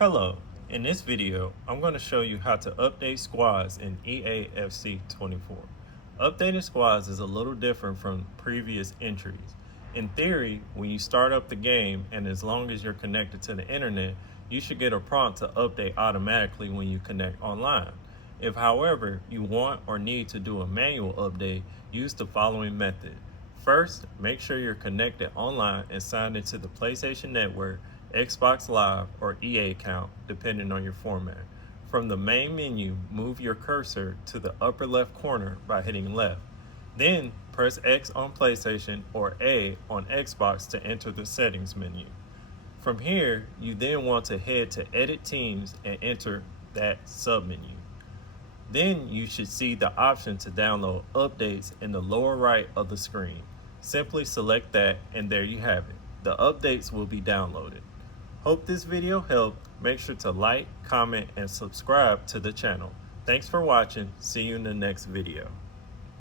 Hello, in this video, I'm going to show you how to update squads in EAFC 24. Updating squads is a little different from previous entries. In theory, when you start up the game and as long as you're connected to the internet, you should get a prompt to update automatically when you connect online. If, however, you want or need to do a manual update, use the following method. First, make sure you're connected online and signed into the PlayStation Network, Xbox Live, or EA account, depending on your format. From the main menu, move your cursor to the upper left corner by hitting left. Then, press X on PlayStation or A on Xbox to enter the settings menu. From here, you then want to head to Edit Teams and enter that submenu. Then you should see the option to download updates in the lower right of the screen. Simply select that and there you have it. The updates will be downloaded. Hope this video helped. Make sure to like, comment, and subscribe to the channel. Thanks for watching. See you in the next video.